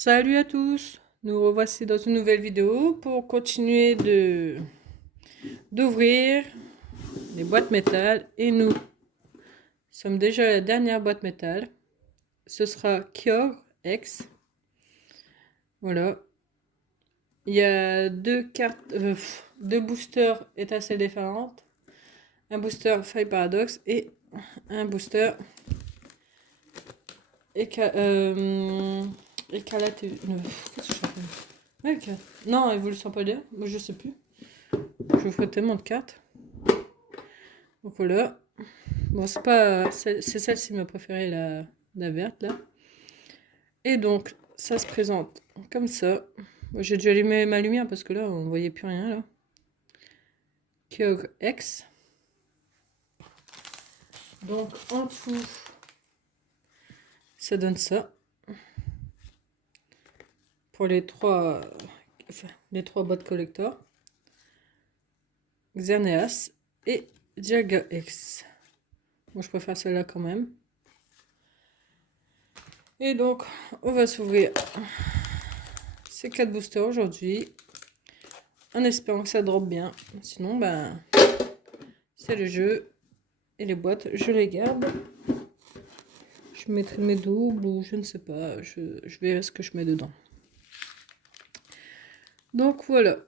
Salut à tous, nous revoici dans une nouvelle vidéo pour continuer d'ouvrir les boîtes métal et nous sommes déjà à la dernière boîte métal. Ce sera Kyogre X. Voilà. Il y a deux cartes, deux boosters étincelles différentes, un booster Faille Paradox et un booster Écarlate. Qu'est-ce que je raconte? Non, Évolution polaire, moi je sais plus. Je ferai tellement de cartes. Donc voilà. Bon, c'est pas. C'est celle-ci ma préférée, la verte là. Et donc, ça se présente comme ça. Moi, j'ai dû allumer ma lumière parce que là, on voyait plus rien là. Kyogre X. Donc, en dessous, ça donne ça. Pour les trois boîtes collector. Xerneas et Dialga X. Moi, je préfère celle-là quand même. Et donc, on va s'ouvrir ces 4 boosters aujourd'hui. En espérant que ça drop bien. Sinon, ben, c'est le jeu. Et les boîtes, je les garde. Je mettrai mes doubles ou je ne sais pas. Je verrai ce que je mets dedans. Donc voilà.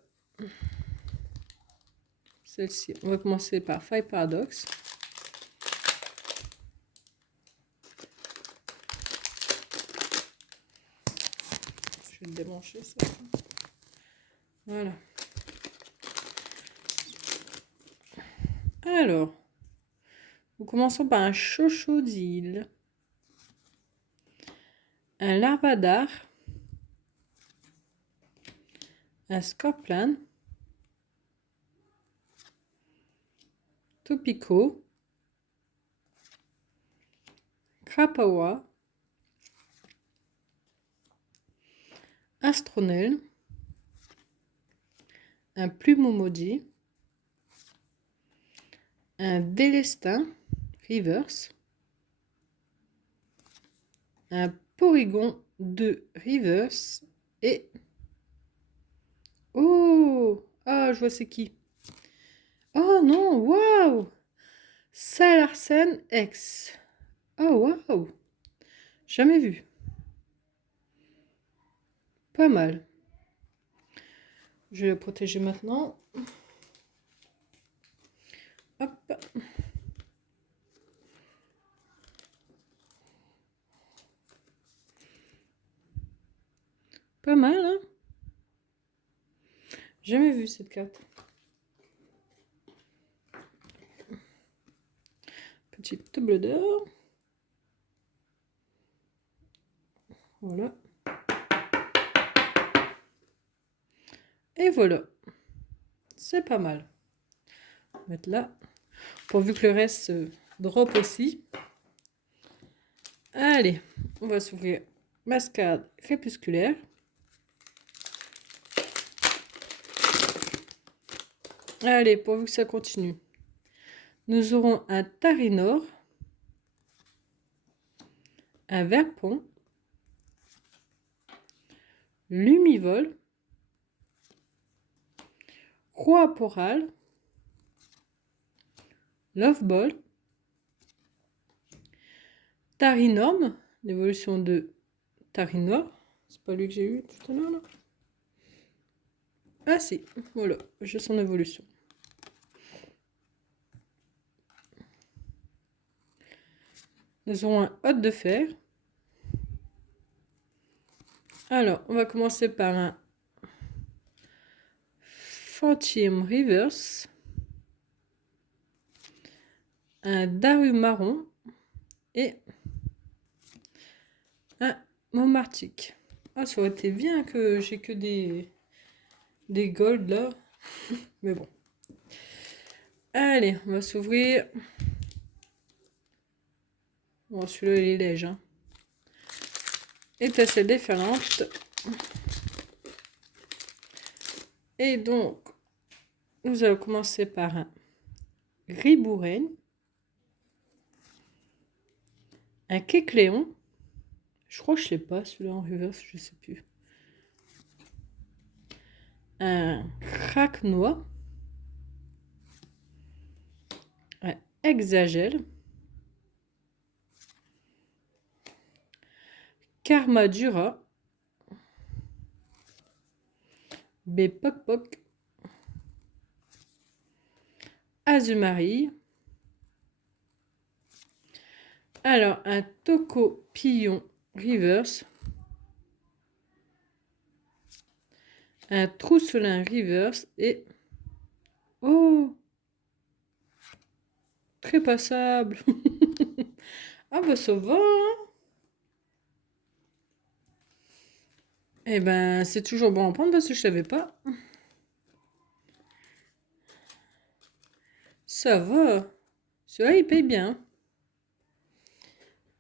Celle-ci. On va commencer par Faille Paradox. Je vais le débrancher ça. Voilà. Alors, nous commençons par un Chochodile, un Larvadar, un Scorplan, Topico, Krapawa, Astronel, un Plumomoji, un Délestin Reverse, un Porygon de Reverse et... Oh! Ah, je vois c'est qui. Oh non, waouh! Salarsen X. Oh waouh! Jamais vu. Pas mal. Je vais le protéger maintenant. Hop. Pas mal, hein? Jamais vu cette carte. Petite table d'or. Voilà. Et voilà. C'est pas mal. On va mettre là. Pourvu que le reste drop aussi. Allez, on va s'ouvrir Mascarade crépusculaire. Allez, pourvu que ça continue. Nous aurons un Tarinor, un Verpon, Lumivol, Roaporal, Loveball, Tarinorm, l'évolution de Tarinor. C'est pas lui que j'ai eu tout à l'heure là. Ah si, voilà, j'ai son évolution. Nous aurons un Hôte de fer. Alors, on va commencer par un Phantom Reverse, un Darumarron et un Momartic. Ah, ça aurait été bien que j'ai que des gold là. Mais bon. Allez, on va s'ouvrir. Bon, celui-là, il est léger. Hein. Étincelle déferlante. Et donc, nous allons commencer par un Ribouren, un Kecléon, Je crois que je l'ai pas, celui-là en reverse, je sais plus. Un craque-noix. Un hexagel. Karmadura. Bepok-pok. Azumarill. Alors, un Tocopillon reverse. Un Trousselin reverse et... Oh! Très passable. Ah bah ça va, hein? Eh ben, c'est toujours bon à prendre parce que je savais pas. Ça va. Celui-là, il paye bien.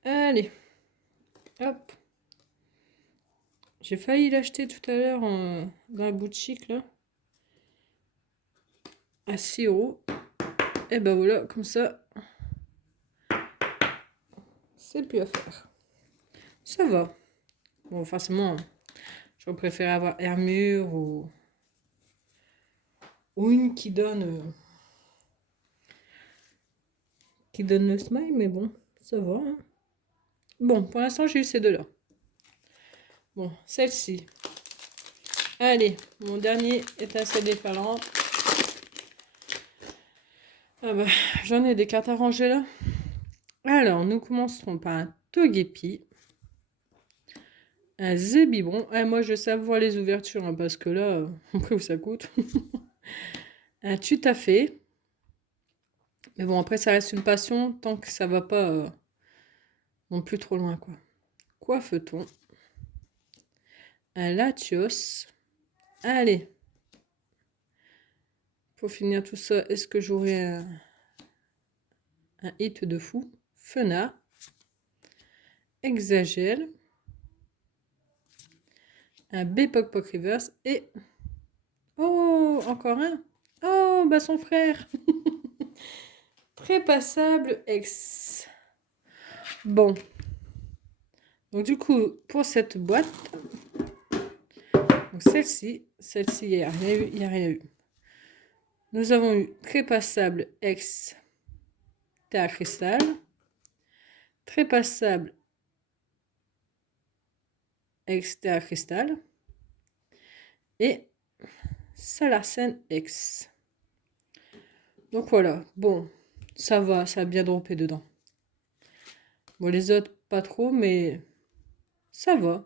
Allez. Hop. J'ai failli l'acheter tout à l'heure dans la boutique, là. À 6 €. Et ben voilà, comme ça. C'est plus à faire. Ça va. Bon, forcément, je préfère avoir Hermure ou une qui donne le smile, mais bon, ça va, hein. Bon, pour l'instant, j'ai eu ces deux-là. Bon, celle-ci. Allez, mon dernier étincelle déferlante. Ah bah, j'en ai des cartes à ranger là. Alors, nous commencerons par un Togepi. Un Zébibon. Ah, moi, je savoure les ouvertures, hein, parce que là, après où ça coûte. Un Tutafé. Mais bon, après, ça reste une passion tant que ça va pas non plus trop loin, quoi. Coiffeton. Un Latios. Allez. Pour finir tout ça, est-ce que j'aurai un hit de fou? Fena. Hexagel. Un Bepok-Pok reverse et... Oh, encore un. Oh, bah son frère. Très passable ex. Bon. Donc du coup, pour cette boîte, donc celle-ci, il n'y a rien eu, il n'y a rien eu. Nous avons eu très passable ex Terra Cristal, très passable ex Terra Cristal et Salarsen X. Donc voilà, bon, ça va, ça a bien droppé dedans. Bon, les autres, pas trop, mais ça va.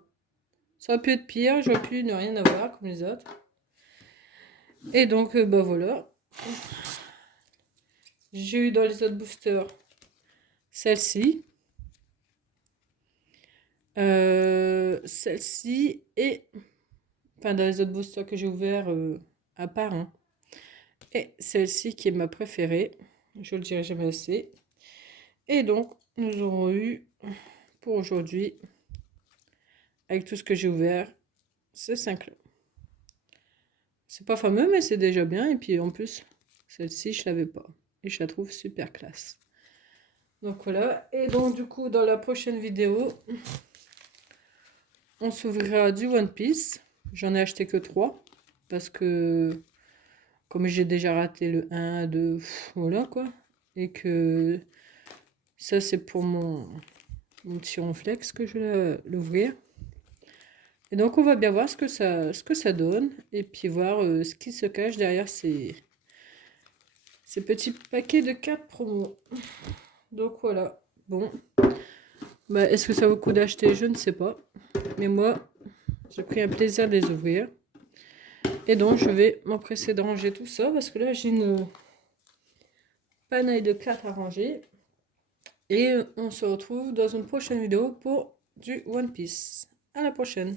Ça aurait pu être pire, j'aurais pu ne rien avoir comme les autres. Et donc, bah voilà. J'ai eu dans les autres boosters celle-ci. Celle-ci et... Enfin, dans les autres boosters que j'ai ouverts à part, hein. Et celle-ci qui est ma préférée. Je le dirai jamais assez. Et donc, nous aurons eu pour aujourd'hui, avec tout ce que j'ai ouvert, ces 5 là. C'est pas fameux, mais c'est déjà bien. Et puis en plus, celle-ci, je l'avais pas. Et je la trouve super classe. Donc voilà. Et donc du coup, dans la prochaine vidéo, on s'ouvrira du One Piece. J'en ai acheté que 3. Parce que, comme j'ai déjà raté le 1, 2, voilà quoi. Et que ça, c'est pour mon petit ronflex que je vais l'ouvrir. Et donc, on va bien voir ce que ça donne. Et puis voir ce qui se cache derrière ces petits paquets de cartes promo. Donc voilà. Bon. Bah, est-ce que ça vaut le coup d'acheter? Je ne sais pas. Mais moi, j'ai pris un plaisir de les ouvrir. Et donc, je vais m'empresser de ranger tout ça. Parce que là, j'ai une panaille de cartes à ranger. Et on se retrouve dans une prochaine vidéo pour du One Piece. À la prochaine.